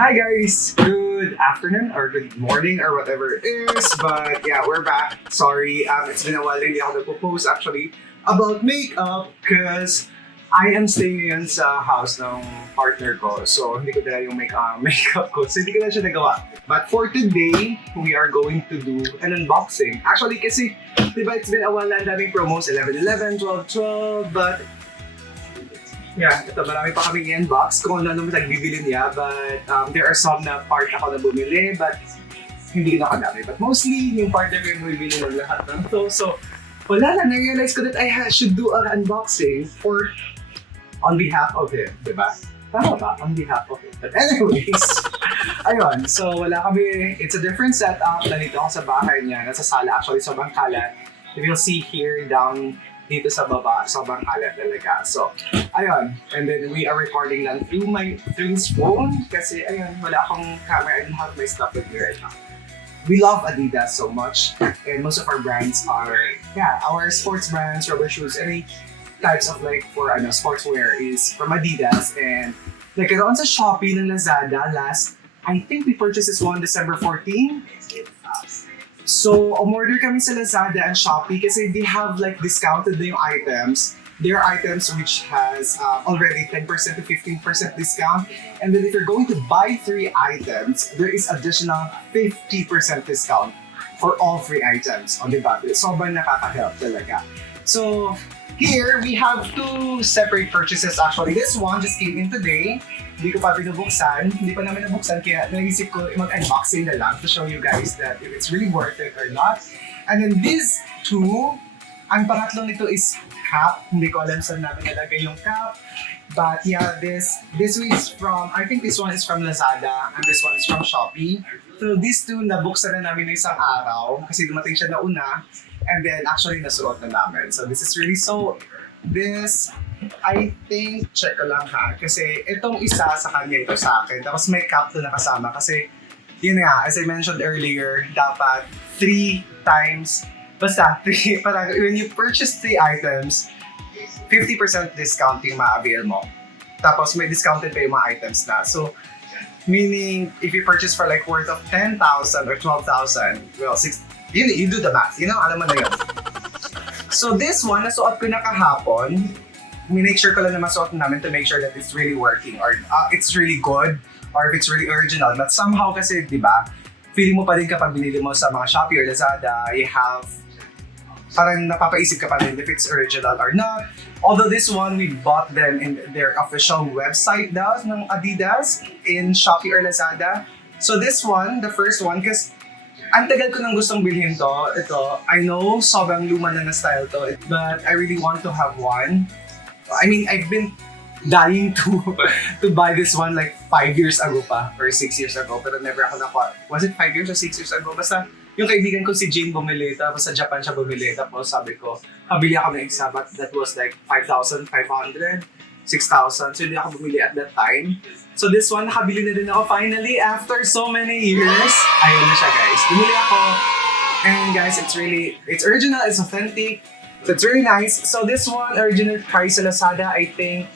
Hi guys! Good afternoon or good morning or whatever it is. But yeah, we're back. Sorry, it's been a while hindi ako nagpo-post actually about makeup because I am staying ngayon sa house ng partner ko. So hindi ko dala yung makeup ko. So hindi ko na siya nagawa. But for today, we are going to do an unboxing. Actually kasi, diba it's been a while na daming promos. 11-11, 12-12, but yeah, ito, marami pa kaming i-unbox kung ano naman nagbibili niya, but there are some na part ako na bumili, but hindi na kadami. But mostly, yung partner ko yung bumili ng lahat ng to. So, wala na, na-realize ko that I should do an unboxing on behalf of him, diba? Tama ba? On behalf of him. But anyways, ayun, so wala kami, it's a different setup. Nandito ako sa bahay niya, nasa sala actually, sobrang kalat. If you'll see here down dito sa baba, sobrang kalat talaga. So, ayun. And then we are recording lang through his phone kasi ayun, wala akong camera. I don't have my stuff with me right now. We love ADIDAS so much and most of our brands are, our sports brands, rubber shoes, any types of like for sportswear is from ADIDAS. And like around sa SHOPEE ng LAZADA I think we purchased this one December 14. So, umorder kami sa Lazada and Shopee kasi they have like discounted na yung items. There are items which has already 10% to 15% discount. And then if you're going to buy 3 items, there is additional 50% discount for all 3 items. O diba? Sobrang nakaka-help talaga. So, here we have 2 separate purchases actually. This one just came in today. Hindi ko pa pinabuksan. Hindi pa namin nabuksan kaya naisip ko mag-unboxing na lang to show you guys that if it's really worth it or not. And then these 2, ang pangatlong nito is cap. Hindi ko alam saan namin nalagay yung cap. But yeah, this is from, I think this one is from Lazada and this one is from Shopee. So these 2 nabuksan na namin ng isang araw kasi dumating siya na una. And then actually nasuot na namin. So this is really this, I think, check ko lang ha. Kasi itong isa sa kanya, ito sa akin. Tapos may cap to nakasama. Kasi, yun nga, as I mentioned earlier, dapat 3 times, basta 3, parang when you purchase 3 items, 50% discount yung ma-avail mo. Tapos may discounted pa yung mga items na. So, meaning, if you purchase for like worth of 10,000 or 12,000, well, you do the math. Alam mo na yun. So this one, nasuot ko na kahapon. Make sure ko lang na masuot namin to make sure that it's really working or it's really good or if it's really original. But somehow kasi, di ba, feeling mo pa rin kapag binili mo sa mga Shopee or Lazada, you have, parang napapaisip ka pa rin if it's original or not. Although this one, we bought them in their official website daw ng ADIDAS in Shopee or Lazada. So this one, the first one, kasi ang tagal ko nang gustong bilhin to. Ito, I know sobrang luma na style to, but I really want to have one. I mean, I've been dying to buy this one like 5 years ago pa, or 6 years ago, pero never ako nakuha. Was it 5 years or 6 years ago? Basta yung kaibigan ko si Jane bumili, tapos sa Japan siya bumili, tapos sabi ko, pabili ako ng isa, but that was like 5,500, 6,000, so hindi ako bumili at that time. So this one, nakabili na din ako finally after so many years. Ayun na siya guys. Bumili ako. And guys, it's original, it's authentic. So it's really nice. So this one, original price sa Lazada, I think,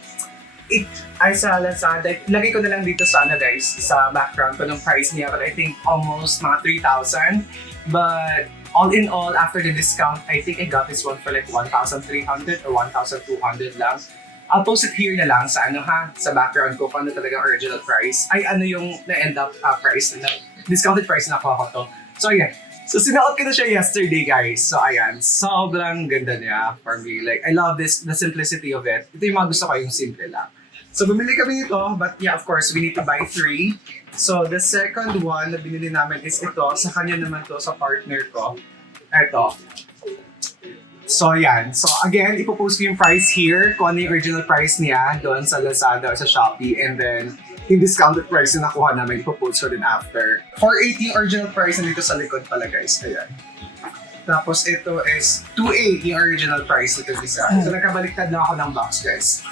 sa Lazada, lagay ko na lang dito sa guys, sa background ko ng price niya, but I think almost mga 3,000. But all in all, after the discount, I think I got this one for like 1,300 or 1,200 lang. I'll post it here na lang sa sa background ko kung ano talaga original price. Ay yung na-end up price na discounted price na nakuha ko to. So yeah. So sinuot ko na siya yesterday guys. So ayan, sobrang ganda niya for me. Like I love the simplicity of it. Ito yung mga gusto ko, yung simple lang. So bumili kami nito, but yeah, of course, we need to buy 3. So the second one na binili namin is ito. Sa kanya naman to, sa partner ko. Ito. So yan. So again, ipopost ko yung price here, kung ano yung original price niya doon sa Lazada or sa Shopee, and then yung discounted price na nakuha namin, ipopost ko din after. 480 yung original price nandito sa likod pala guys. Ayan. Tapos ito is 280 yung original price nito isa. So nakabaliktad na ako ng box guys.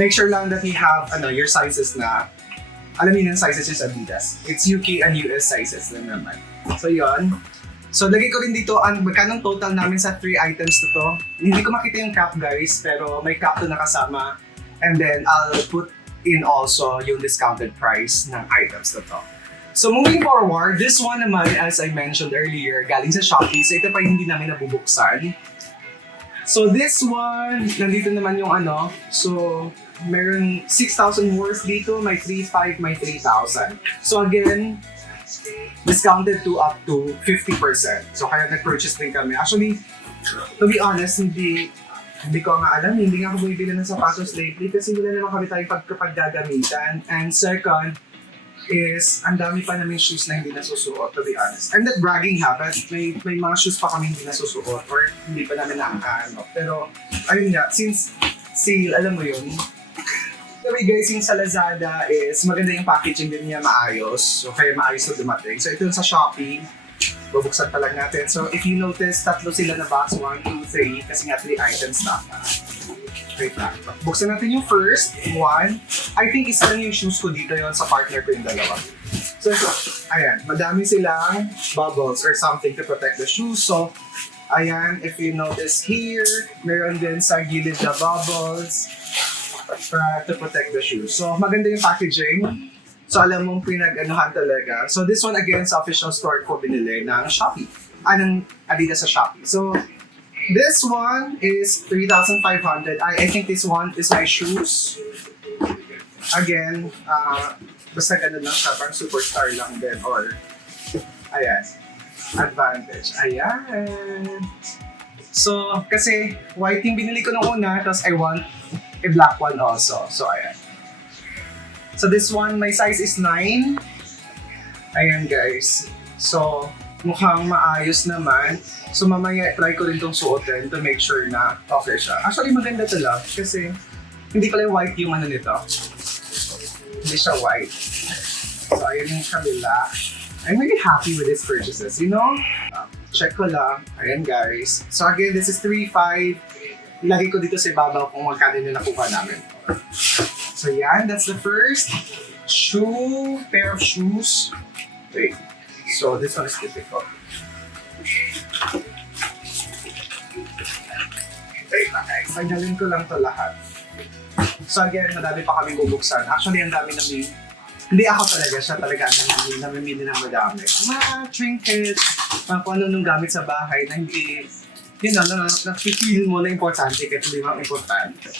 Make sure lang that you have your sizes na, alam niyo yung sizes yung ADIDAS. It's UK and US sizes lang naman. So yun. So, lagay ko rin dito ang magkanong total namin sa 3 items na to. Hindi ko makita yung cap guys, pero may cap to nakasama. And then, I'll put in also yung discounted price ng items na to. So moving forward, this one naman, as I mentioned earlier, galing sa Shopee. So ito pa yung hindi namin nabubuksan. So this one, nandito naman yung ano. So meron 6,000 worth dito, may 3,500, may 3,000. So again, discounted to up to 50%. So kaya nag-purchase din kami. Actually, to be honest, hindi ko nga alam, hindi nga ako bumibili ng sapatos lately kasi wala naman kami tayong pagkapag-gagamitan. And second, is ang dami pa namin shoes na hindi nasusuot, to be honest. I'm not bragging ha, but may mga shoes pa kami hindi nasusuot or hindi pa namin nakakaano. Pero, ayun nga, since sale, alam mo yun, sabi guys, yung sa Lazada is maganda yung packaging din niya, maayos. So, kaya maayos na dumating. So, ito yung sa Shopee, bubuksan pa lang natin. So, if you notice, tatlo sila na box, 1, 2, 3, kasi nga 3 items na. Wait lang. Buksan natin yung first one. I think isa lang yung shoes ko dito yon sa partner ko yung dalawa. So, ayan. Madami silang bubbles or something to protect the shoes. So, ayan. If you notice here, meron din sa gilid na bubbles to protect the shoes. So, maganda yung packaging. So, alam mong pinag-anuhan talaga. So, this one again sa official store ko binili ng Shopee. Ng Adidas sa Shopee. So, this one is 3,500. I think this one is my shoes. Again, basta ganun lang siya, parang superstar lang din or ayan, advantage. Ayan. So, kasi white yung binili ko nung una, tapos I want a black one also. So, ayan. So, this one, my size is 9. Ayan, guys. So, mukhang maayos naman. So mamaya try ko rin itong suotin to make sure na okay siya. Actually maganda ito lang kasi hindi pala white yung ano nito. Hindi siya white. So ayun yung kabila. I'm really happy with these purchases, you know? Check ko lang. Ayan guys. So again, this is 3,500. Lagay ko dito sa ibabaw kung magkano na nakuha namin. So yan, that's the first pair of shoes. Wait. So this one is difficult. Wait lang guys, tagalin ko lang to lahat. So again, madami pa kaming bubuksan. Actually, ang dami namin, hindi ako talaga, siya talaga namimili ng madami. Mga trinkets, mga kung ano nung gamit sa bahay na hindi, yun know, na-feel mo na importante kahit hindi mga importante.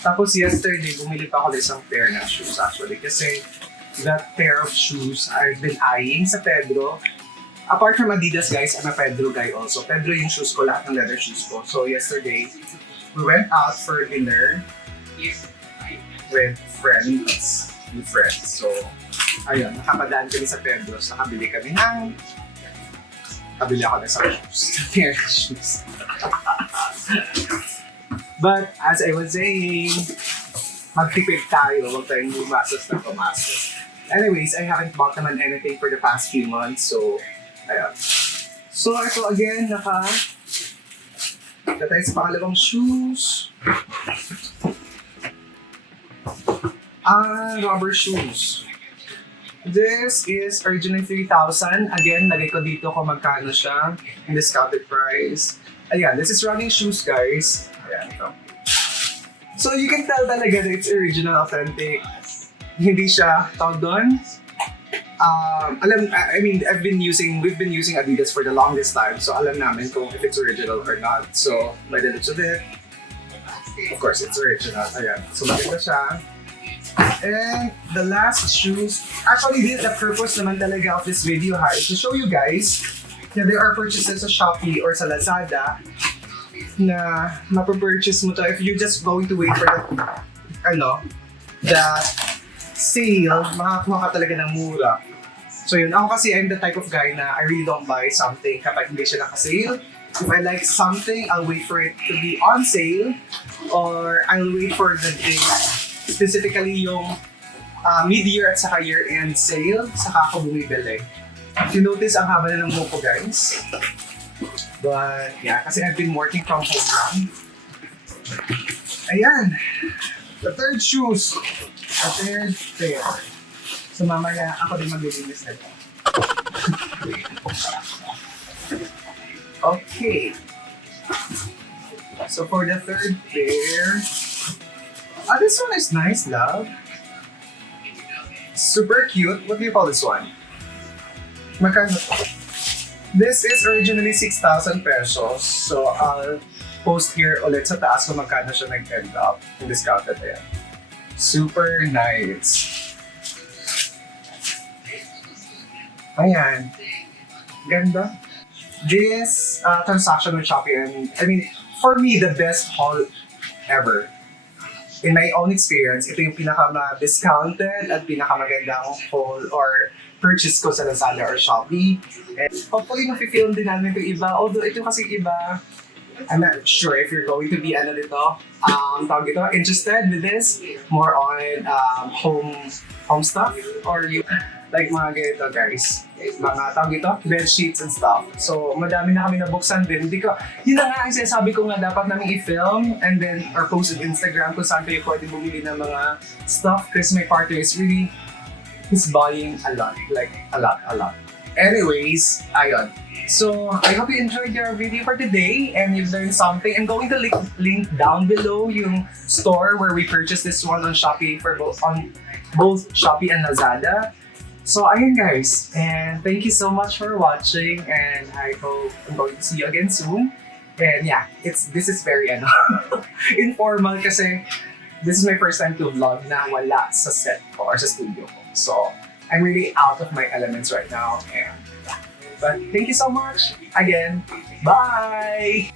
Tapos yesterday, bumili pa ako ng isang pair ng shoes actually kasi that pair of shoes I've been eyeing sa Pedro. Apart from Adidas guys, I'm a Pedro guy also. Pedro yung shoes ko, lahat ng leather shoes ko. So yesterday, we went out for dinner with friends. So, ayun, nakapadaan kami sa Pedro. So, kabili ako ng isang shoes. Pair of shoes. But, as I was saying, magtipid tayo. Huwag tayong bumastos na pumastos. Anyways, I haven't bought naman anything for the past few months. So, ayan. So, ito again, tayo sa pangalawang shoes. Rubber shoes. This is originally 3,000. Again, lagay ko dito kung magkano siya. In discounted price. Ayan, this is running shoes, guys. Ayan, ito. So, you can tell talaga that it's original, authentic. Hindi siya tawag doon. We've been using Adidas for the longest time, so alam namin kung if it's original or not. So, by the looks of it, of course, it's original. Ayan. So, maganda siya. And the last shoes, actually, the purpose naman talaga of this video is to show you guys na there are purchases sa Shopee or sa Lazada na mapapurchase mo to if you're just going to wait for the sale, makakuha ka talaga ng mura. So yun, ako kasi I'm the type of guy na I really don't buy something kapag hindi siya naka-sale. If I like something, I'll wait for it to be on sale or I'll wait for the day, specifically yung mid-year at saka year-end sale, saka ako bumibili. If you notice, ang haba na ng buhok ko guys. But yeah, kasi I've been working from home lang. Ayan. The third shoes. The third pair. So mamaya ako din maglilinis na ito. Okay. So for the third pair, this one is nice, love. Super cute. What do you call this one? Magkano to? This is originally 6,000 pesos. So, I'll post here ulit sa taas kung magkano siya nag-end up. Yung discounted ayan. Super nice. Ayan. Ganda. This transaction with Shopee, and I mean, for me, the best haul ever. In my own experience, ito yung pinaka-discounted at pinaka-magandang haul or purchase ko sa Lazada or Shopee. And hopefully, mafe-film din namin ito iba. Although ito kasi iba, I'm not sure if you're going to be tawag ito, interested with this, more on home stuff, or you like mga ganito guys, mga tawag ito, bed sheets and stuff. So madami na kami nabuksan din. Yun na nga ang sinasabi ko nga dapat namin i-film and then or post on Instagram kung saan kayo pwede bumili ng mga stuff because my partner is really, he's buying a lot, like a lot. Anyways, ayun. So, I hope you enjoyed your video for today and you've learned something. I'm going to link down below yung store where we purchased this one on Shopee on both Shopee and Lazada. So, ayun guys. And thank you so much for watching and I hope I'm going to see you again soon. And yeah, this is very informal kasi this is my first time to vlog na wala sa set ko or sa studio ko. So, I'm really out of my elements right now and but thank you so much again. Bye!